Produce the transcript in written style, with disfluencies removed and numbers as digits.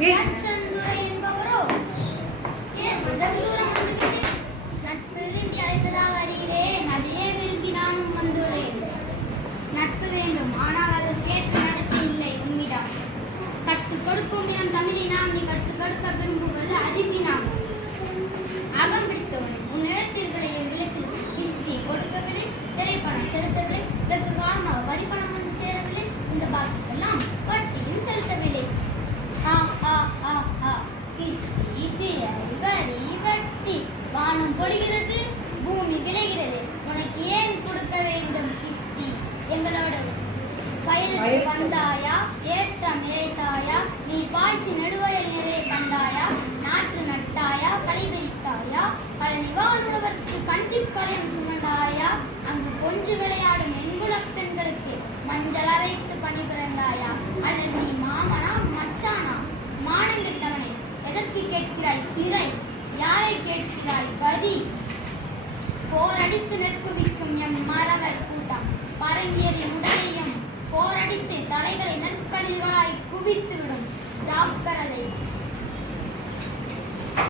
என்பவரோ தூரம் வந்துவிட்டு நட்பு விரும்பி அழைத்ததாக அறிகிறேன். அதையே விரும்பி நானும் வந்துள்ளேன். நட்பு வேண்டும், ஆனால் அது கேட்டு நடத்தி இல்லை உன்னிடம். கற்றுக் கொடுக்கும் இனம் தமிழினாம். நீ கற்றுக் கொடுக்க விரும்புவது அறிவினாம். அகம் பிடித்தவன் உன் நிலத்திற்களை விளைச்சல் கிஸ்தி கொடுக்கவில்லை. திரைப்பணம் செலுத்தவில்லை. வெகு காரணமாக வரிப்பணம் வந்து சேரவில்லை. இந்த பாக்கிக்கெல்லாம் வட்டியும் செலுத்தவில்லை. கிஸ்தி திரை வரி வட்டி. வானம் பொழிகிறது, பூமி விளைகிறது. உனக்கு ஏன் கொடுக்க வேண்டும் கிஸ்தி? எங்களோட பயிருக்கு வந்தாயா? ஏற்றம் இறைத்தாயா? நீ பாய்ச்சி நடுவயல் நிறைய கண்டாயா? நாற்று நட்டாயா? களை விரித்தாயா? பழனி வாழ்வுடவருக்கு கஞ்சி கடையம் சுமந்தாயா? அங்கு கொஞ்சு விளையாடும் எண்குலப் பெண்களுக்கு மஞ்சள் அரைத்து பணி பிறந்தாயா? அல்லது நீ மாமனா மச்சானா? மானங்கிட்டவனே, எதற்கு கேட்கிறாய் திரை? யாரை கேட்கிறாய் வரி? போரடித்து நெற்குவிக்கும் எம் மறவர் கூட்டம் பரங்கியரி உடலையும் போரடித்து தலைகளை நற்கதிர்களாய் குவித்துவிடும். ஜாக்கிரதை.